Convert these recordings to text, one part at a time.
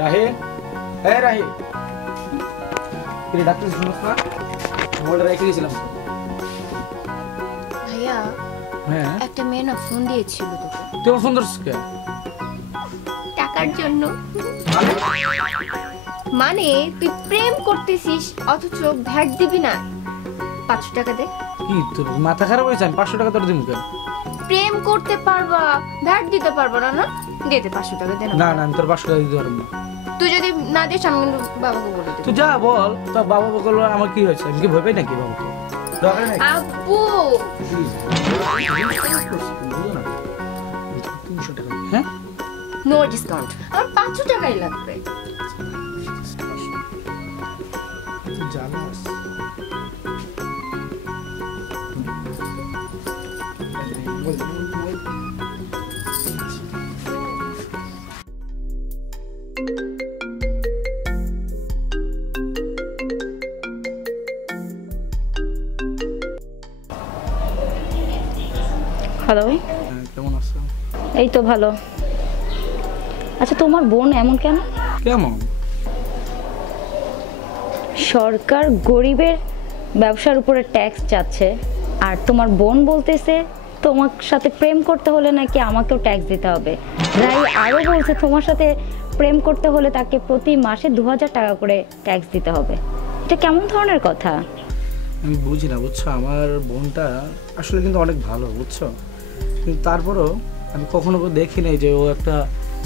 রাহি, হ্যাঁ রাহি, ডাক্তার শুনছ না? মোবাইলটা রেখে দিয়েছিলাম। ভাইয়া, হ্যাঁ একটা মেয়ে না ফোন দিয়েছিল তোকে। তোর ফোন ধরছিস কে? টাকার জন্য। মানে তুই প্রেম করতেছিস অথচ ভ্যাট দিবি না। 500 টাকা দে। কি তোর মাথা খারাপ হয়েছে? আমি 500 টাকা তোর দিব কেন? প্রেম করতে পারবা, ভ্যাট দিতে পারবা না? না দে দে 500 টাকা দে না। না না, আমি তোর 500 টাকা দিতে পারবো না। তুই যদি না দিস আমি কিন্তু বাবাকে বলে দেব। তুই যা বল, তোর বাবা বকল আমার কি হয়েছে? আমি কি ভয় পাই নাকি বাবাকে? দরকার নাই। আব্বু 300 টাকা, হ্যাঁ? নো ডিসকাউন্ট, আমার 500 টাকাই লাগবে। তুই জানাস হ্যালো, কেমন আছো? এই তো ভালো। আচ্ছা, তোমার বোন এমন কেন? কেমন? সরকার গরিবের ব্যবসার উপরে ট্যাক্স চাচ্ছে, আর তোমার বোন বলতেছে তোমার সাথে প্রেম করতে হলে নাকি আমাকেও ট্যাক্স দিতে হবে। রাই আরও বলছে তোমার সাথে প্রেম করতে হলে তাকে প্রতি মাসে 2000 টাকা করে ট্যাক্স দিতে হবে। এটা কেমন ধরনের কথা? আমি বুঝি না, বুঝছো? আমার বোনটা আসলে কিন্তু অনেক ভালো, বুঝছো? কিন্তু তারপরও আমি কখনো দেখি নাই যে ও একটা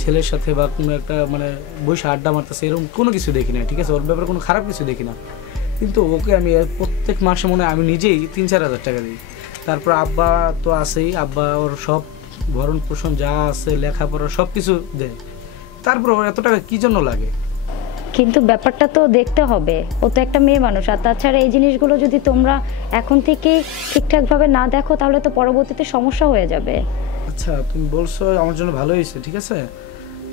ছেলের সাথে বা কোনো একটা মানে বসে আড্ডা মারতেছে, এরকম কোনো কিছু দেখি না। ঠিক আছে, ওর ব্যাপারে কোনো খারাপ কিছু দেখি না। কিন্তু ওকে আমি প্রত্যেক মাসে মনে হয় আমি নিজেই 3-4 হাজার টাকা দিই। তারপর আব্বা তো আছেই, আব্বা ওর সব ভরণ পোষণ যা আছে, লেখাপড়া সব কিছু দেয়। তারপর ওর এত টাকা কী জন্য লাগে? কিন্তু ব্যাপারটা তো দেখতে হবে, ও তো একটা মেয়ে মানুষ। আর তাছাড়া এই জিনিসগুলো যদি তোমরা এখন থেকেই ঠিকঠাকভাবে না দেখো তাহলে তো পরবর্তীতে সমস্যা হয়ে যাবে। আচ্ছা, তুমি বলছো আমার জন্য ভালো হয়েছে, ঠিক আছে।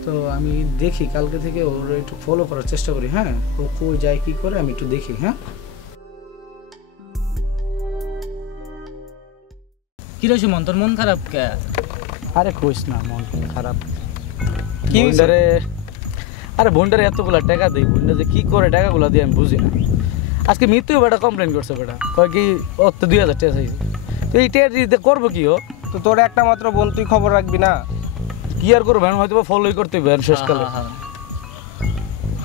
তো আমি দেখি কালকে থেকে ওর একটু ফলো করার চেষ্টা করি। হ্যাঁ, ও কই যায় কি করে আমি একটু দেখি। হ্যাঁ, কি রে সুমন, তোর মন খারাপ কে? আরে কইস না, মন খারাপ। কি হইছে? আরে বোনটারে এতগুলা টাকা দিই, বোনটা যে কি করে টাকাগুলো দিয়ে আমি বুঝি না। আজকে মৃত্যু বেটা কমপ্লেন করছে, বেটা কয় কি ও তো 2000 টাকা চাইছে। তো এই টাকা দিতে করবো কি? ও তো তোর একটা মাত্র বোন, তুই খবর রাখবি না? কি আর করবো, হয়তো ফলোই করতে হবে শেষকালে।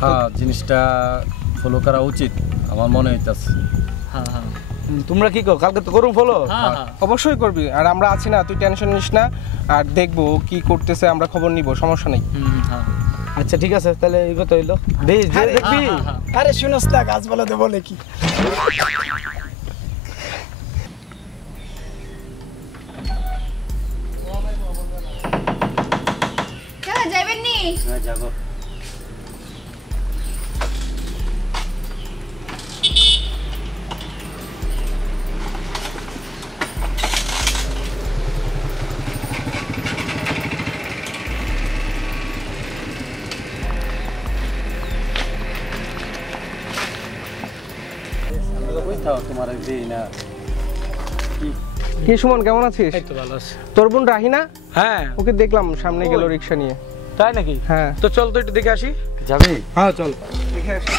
হ্যাঁ, জিনিসটা ফলো করা উচিত আমার মনে হইতাছে। হ্যাঁ হ্যাঁ তোমরা কি কো? কালকে তো করুন ফলো। হ্যাঁ হ্যাঁ অবশ্যই করবি, আর আমরা আছি না, তুই টেনশন নিস না। আর দেখবো ও কি করতেছে, আমরা খবর নিব, সমস্যা নেই। হ্যাঁ। আচ্ছা ঠিক আছে, তাহলে এই কথা হইলো। দেখবি? আরে শুনস না, গাছপালাতে বলে কি যাবেন নি? হ্যাঁ, যাবো। তোমার দিই না। কি সুমন, কেমন আছিস? এই তো ভালো আছে। তোর বোন রাহি না? হ্যাঁ। ওকে দেখলাম সামনে গেল রিক্সা নিয়ে। তাই নাকি? হ্যাঁ। তো চল তো একটু দেখে আসি। যাবি? হ্যাঁ চল দেখে আসি।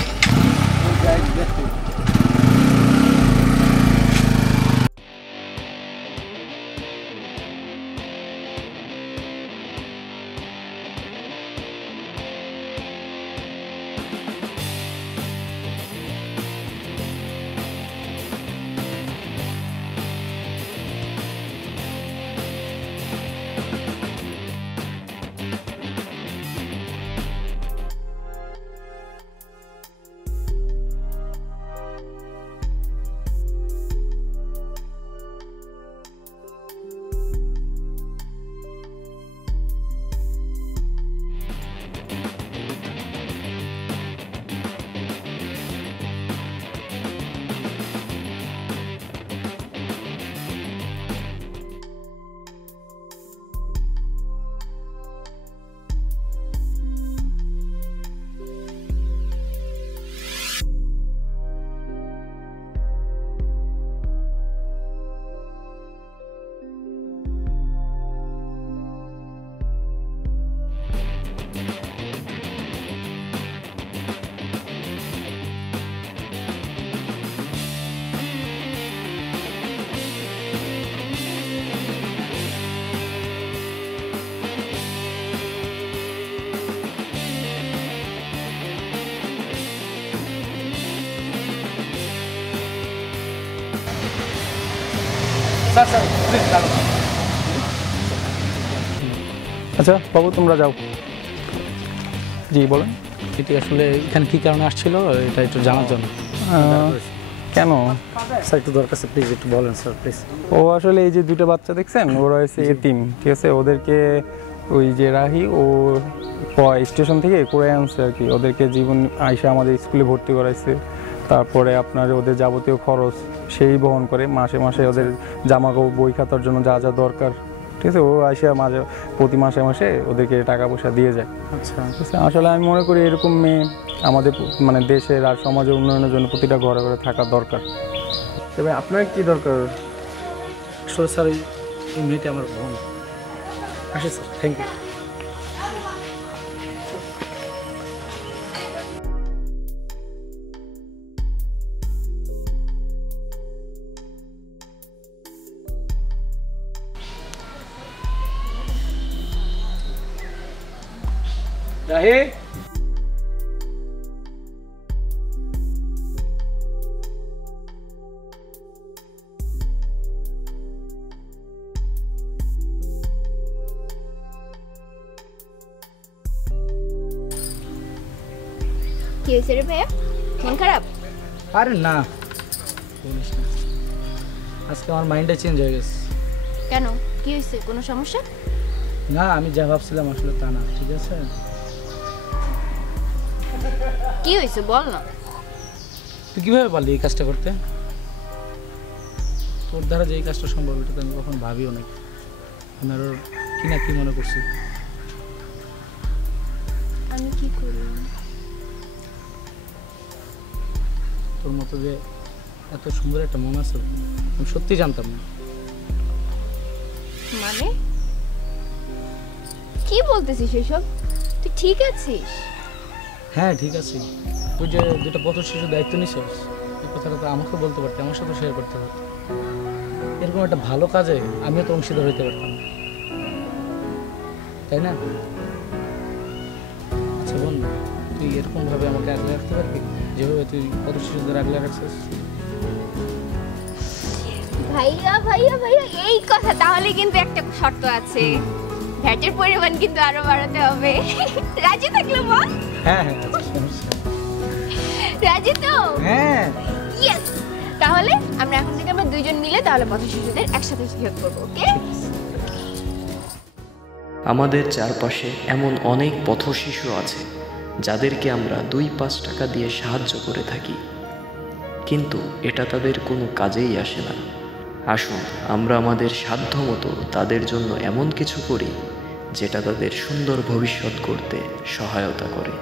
স্যার স্যার প্লিজ দাঁড়ান। আচ্ছা বাবু তোমরা যাও। জি বলেন। এটি আসলে এখানে কী কারণে আসছিল এটা একটু জানার জন্য। কেন? স্যার একটু দরকার আছে, প্লিজ একটু বলেন স্যার প্লিজ। ও আসলে এই যে দুটো বাচ্চা দেখছেন ওরা হচ্ছে এতিম, ঠিক আছে? ওদেরকে ওই যে রাহি ও স্টেশন থেকে করে আনছে আর কি। ওদেরকে জীবন আইসা আমাদের স্কুলে ভর্তি করাইছে। তারপরে আপনার ওদের যাবতীয় খরচ সেই বহন করে, মাসে মাসে ওদের জামা কাপড় বই খাতার জন্য যা যা দরকার, ঠিক আছে? ও আইসা মাঝে প্রতি মাসে মাসে ওদেরকে টাকা পয়সা দিয়ে যায়। আচ্ছা ঠিক আছে? আসলে আমি মনে করি এরকম মেয়ে আমাদের মানে দেশের আর সমাজের উন্নয়নের জন্য প্রতিটা ঘরে ঘরে থাকা দরকার। তবে আপনার কি দরকার? আসলে স্যার এই মেয়েটি আমার বোন। আসে স্যার, থ্যাংক ইউ। রাহি, কি হয়েছে রে ভাইয়া, মন খারাপ? আরে না, বলিস না, আজকে আমার মাইন্ডটা চেঞ্জ হয়ে গেছে। কেন, কি হয়েছে, কোনো সমস্যা? না, আমি যা ভাবছিলাম আসলে তা না, ঠিক আছে? কি হয়েছে বল না। তুই কীভাবে পারলি এই কাজটা করতে? তোর দ্বারা যে এই কাজটা সম্ভব এটা তো আমি কখনো ভাবিও না। আমি আরও কি না কি মনে করছি। আমি কি করলাম? তোর মতো যে এত সুন্দর একটা মন আছে আমি সত্যি জানতাম না। মানে কি বলতেছিস এসব? তুই ঠিক আছিস? হ্যাঁ ঠিক আছে। তুই যে দুটো পথ শিশুর দায়িত্ব নিছিস এই কথাটা তো আমাকে বলতে পারতি, আমার সাথে শেয়ার করতে পারতি। এরকম একটা ভালো কাজে আমিও তো অংশীদার হইতে পারতাম, তাই না? আচ্ছা বোন, তুই এরকমভাবে আমাকে আগলে রাখতে পারবি যেভাবে তুই পথ শিশুদের আগলে রাখছিস? ভাইয়া ভাইয়া ভাইয়া এই কথা, তাহলে কিন্তু একটা শর্ত আছে, ভ্যাটের পরিমাণ কিন্তু আরো বাড়াতে হবে। রাজি থাকলে বল। হ্যাঁ হ্যাঁ আচ্ছা, সমস্যা নেই। রাজি তো? হ্যাঁ ইয়েস। তাহলে আমরা এখন থেকে আমরা দুইজন মিলে তাহলে পথ শিশুদের একসাথে হেল্প করবো, ওকে? আমাদের চারপাশে এমন অনেক পথশিশু আছে যাদেরকে আমরা 2-5 টাকা দিয়ে সাহায্য করে থাকি, কিন্তু এটা তাদের কোনো কাজেই আসে না। আসুন আমরা আমাদের সাধ্যমতো তাদের জন্য এমন কিছু করি যেটা তাদের সুন্দর ভবিষ্যৎ করতে সহায়তা করে।